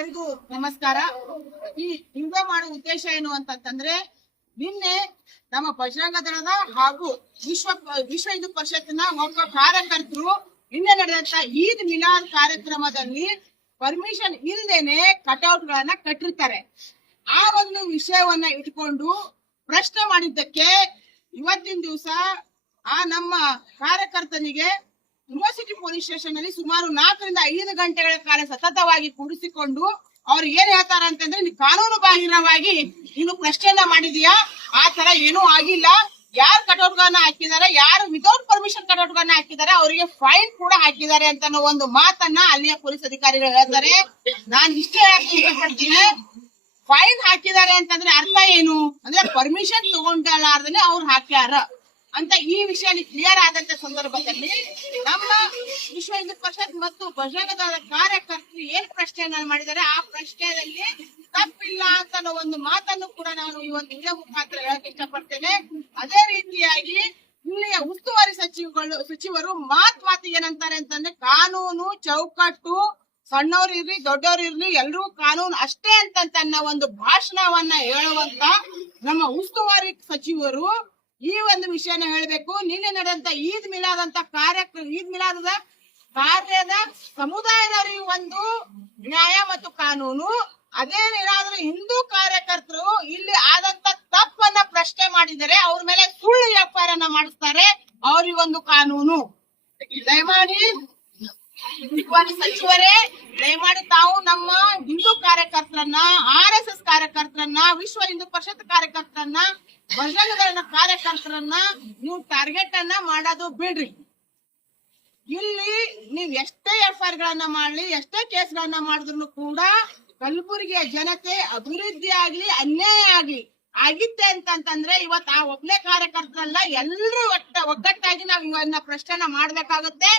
ಎಲ್ಲರಿಗೂ ನಮಸ್ಕಾರ. ಈ ವಿಡಿಯೋ ಮಾಡುವ ಉದ್ದೇಶ ಏನು ಅಂತಂದ್ರೆ, ನಿನ್ನೆ ನಮ್ಮ ಬಜರಂಗ ದಳದ ಹಾಗೂ ವಿಶ್ವ ಹಿಂದೂ ಪರಿಷತ್ತಿನ ಒಬ್ಬ ಕಾರ್ಯಕರ್ತರು ನಿನ್ನೆ ನಡೆದಂತ ಈದ್ ಮಿಲಾದ್ ಕಾರ್ಯಕ್ರಮದಲ್ಲಿ ಪರ್ಮಿಷನ್ ಇಲ್ಲದೇನೆ ಕಟೌಟ್ ಗಳನ್ನ ಕಟ್ಟಿರ್ತಾರೆ. ಆ ಒಂದು ವಿಷಯವನ್ನ ಇಟ್ಕೊಂಡು ಪ್ರಶ್ನೆ ಮಾಡಿದ್ದಕ್ಕೆ ಇವತ್ತಿನ ದಿವಸ ಆ ನಮ್ಮ ಕಾರ್ಯಕರ್ತನಿಗೆ ಯೂನಿವರ್ಸಿಟಿ ಪೊಲೀಸ್ ಸ್ಟೇಷನ್ ನಲ್ಲಿ ಸುಮಾರು 4 ರಿಂದ 5 ಗಂಟೆಗಳ ಕಾಲ ಸತತವಾಗಿ ಕೂಡಿಸಿಕೊಂಡು ಅವ್ರು ಏನ್ ಹೇಳ್ತಾರ ಅಂತಂದ್ರೆ, ನೀನು ಕಾನೂನು ಬಾಹಿರವಾಗಿ ನೀನು ಪ್ರಶ್ನೆಯನ್ನ ಮಾಡಿದೀಯಾ, ಆ ತರ ಏನೂ ಆಗಿಲ್ಲ. ಯಾರು ಕಟೌಟ್ ಗಳನ್ನ ಹಾಕಿದ್ದಾರೆ, ಯಾರು ವಿತೌಟ್ ಪರ್ಮಿಷನ್ ಕಟೌಟ್ ಗಳನ್ನ ಹಾಕಿದ್ದಾರೆ, ಅವರಿಗೆ ಫೈನ್ ಕೂಡ ಹಾಕಿದ್ದಾರೆ ಅಂತ ಒಂದು ಮಾತನ್ನ ಅಲ್ಲಿಯ ಪೊಲೀಸ್ ಅಧಿಕಾರಿಗಳು ಹೇಳ್ತಾರೆ. ನಾನ್ ಇಷ್ಟೇ ಇಷ್ಟಪಡ್ತೀನಿ, ಫೈನ್ ಹಾಕಿದ್ದಾರೆ ಅಂತಂದ್ರೆ ಅರ್ಥ ಏನು ಅಂದ್ರೆ ಪರ್ಮಿಷನ್ ತಗೊಂಡಲಾರ್ದನೆ ಅವ್ರು ಹಾಕ್ಯಾರ ಅಂತ ಈ ವಿಷಯ ಕ್ಲಿಯರ್ ಆದಂತ ಸಂದರ್ಭದಲ್ಲಿ ನಮ್ಮ ವಿಶ್ವ ಹಿಂದೂ ಪರಿಷತ್ ಮತ್ತು ಬಜರಂಗ ದಳದ ಕಾರ್ಯಕರ್ತರು ಏನ್ ಪ್ರಶ್ನೆಯನ್ನ ಮಾಡಿದ್ದಾರೆ, ಆ ಪ್ರಶ್ನೆಯಲ್ಲಿ ತಪ್ಪಿಲ್ಲ ಅಂತ ಒಂದು ಮಾತನ್ನು ಕೂಡ ನಾನು ಈ ಒಂದು ವಿಡಿಯೋ ಮುಖಾಂತರ ಹೇಳಕ್ ಇಷ್ಟಪಡ್ತೇನೆ. ಅದೇ ರೀತಿಯಾಗಿ ಇಲ್ಲಿಯ ಉಸ್ತುವಾರಿ ಸಚಿವರು ಮಾತಿಗೆ ಏನಂತಾರೆ ಅಂತಂದ್ರೆ, ಕಾನೂನು ಚೌಕಟ್ಟು ಸಣ್ಣವ್ರು ಇರ್ಲಿ ದೊಡ್ಡವ್ರು ಇರ್ಲಿ ಎಲ್ರೂ ಕಾನೂನು ಅಷ್ಟೇ ಅಂತ ಒಂದು ಭಾಷಣವನ್ನ ಹೇಳುವಂತ ನಮ್ಮ ಉಸ್ತುವಾರಿ ಸಚಿವರು ಈ ಒಂದು ವಿಷಯನ ಹೇಳ್ಬೇಕು. ನಿನ್ನೆ ನಡೆದಂತ ಈದ್ ಮಿಲಾದ್ ಅಂತ ಈದ್ ಮಿಲಾದದ ಕಾರ್ಯದ ಸಮುದಾಯದವರಿಗೆ ಒಂದು ನ್ಯಾಯ ಮತ್ತು ಕಾನೂನು, ಅದೇ ಏನಾದ್ರೂ ಹಿಂದೂ ಕಾರ್ಯಕರ್ತರು ಇಲ್ಲಿ ಆದಂತ ತಪ್ಪನ್ನ ಪ್ರಶ್ನೆ ಮಾಡಿದರೆ ಅವ್ರ ಮೇಲೆ ಸುಳ್ಳು ಎಫ್ಐಆರ್ ಅನ್ನ ಮಾಡಿಸ್ತಾರೆ, ಅವ್ರಿಗೆ ಒಂದು ಕಾನೂನು. ದಯಮಾಡಿ ಸಚಿವರೇ, ದಯಮಾಡಿ ತಾವು ನಮ್ಮ ಹಿಂದೂ ಕಾರ್ಯಕರ್ತರನ್ನ, RSS ಕಾರ್ಯಕರ್ತರನ್ನ, ವಿಶ್ವ ಹಿಂದೂ ಪರಿಷತ್ ಕಾರ್ಯಕರ್ತರನ್ನ, ಬಜರಂಗ ದಳದ ಕಾರ್ಯಕರ್ತರನ್ನ ನೀವು ಟಾರ್ಗೆಟ್ ಅನ್ನ ಮಾಡೋದು ಬಿಡ್ರಿ. ಇಲ್ಲಿ ನೀವ್ ಎಷ್ಟೇ ಎಫ್ಐಆರ್ ಗಳನ್ನ ಮಾಡ್ಲಿ, ಎಷ್ಟೇ ಕೇಸ್ ಗಳನ್ನ ಮಾಡಿದ್ರು ಕೂಡ ಕಲಬುರಗಿಯ ಜನತೆ ಅಭಿವೃದ್ಧಿ ಆಗ್ಲಿ ಅನ್ಯಾಯ ಆಗ್ಲಿ ಆಗಿತ್ತೆ ಅಂತಂದ್ರೆ ಇವತ್ತು ಆ ಒಬ್ನೇ ಕಾರ್ಯಕರ್ತರಲ್ಲ, ಎಲ್ಲರೂ ಒಗ್ಗಟ್ಟಾಗಿ ನಾವ್ ಇವನ್ನ ಪ್ರಶ್ನೆನ ಮಾಡ್ಬೇಕಾಗುತ್ತೆ.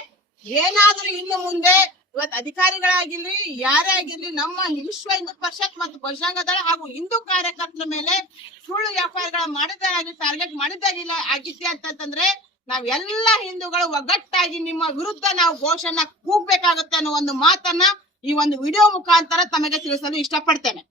ಏನಾದ್ರೂ ಇನ್ನು ಮುಂದೆ ಇವತ್ತು ಅಧಿಕಾರಿಗಳಾಗಿರ್ಲಿ ಯಾರೇ ಆಗಿರ್ಲಿ ನಮ್ಮ ವಿಶ್ವ ಹಿಂದೂ ಪರಿಷತ್ ಮತ್ತು ಬಜರಂಗ ದಳ ಹಾಗೂ ಹಿಂದೂ ಕಾರ್ಯಕರ್ತರ ಮೇಲೆ ಸುಳ್ಳು ಎಫ್ಐಆರ್ ಗಳ ಮಾಡಿದಾಗಲಿ ಟಾರ್ಗೆಟ್ ಮಾಡಿದಾಗಿಲ್ಲ ಆಗಿದ್ದೆ ಅಂತಂದ್ರೆ ನಾವೆಲ್ಲ ಹಿಂದೂಗಳು ಒಗ್ಗಟ್ಟಾಗಿ ನಿಮ್ಮ ವಿರುದ್ಧ ನಾವು ಘೋಷಣೆ ಕೂಗ್ಬೇಕಾಗುತ್ತೆ ಅನ್ನೋ ಒಂದು ಮಾತನ್ನ ಈ ಒಂದು ವಿಡಿಯೋ ಮುಖಾಂತರ ತಮಗೆ ತಿಳಿಸಲು ಇಷ್ಟಪಡ್ತೇನೆ.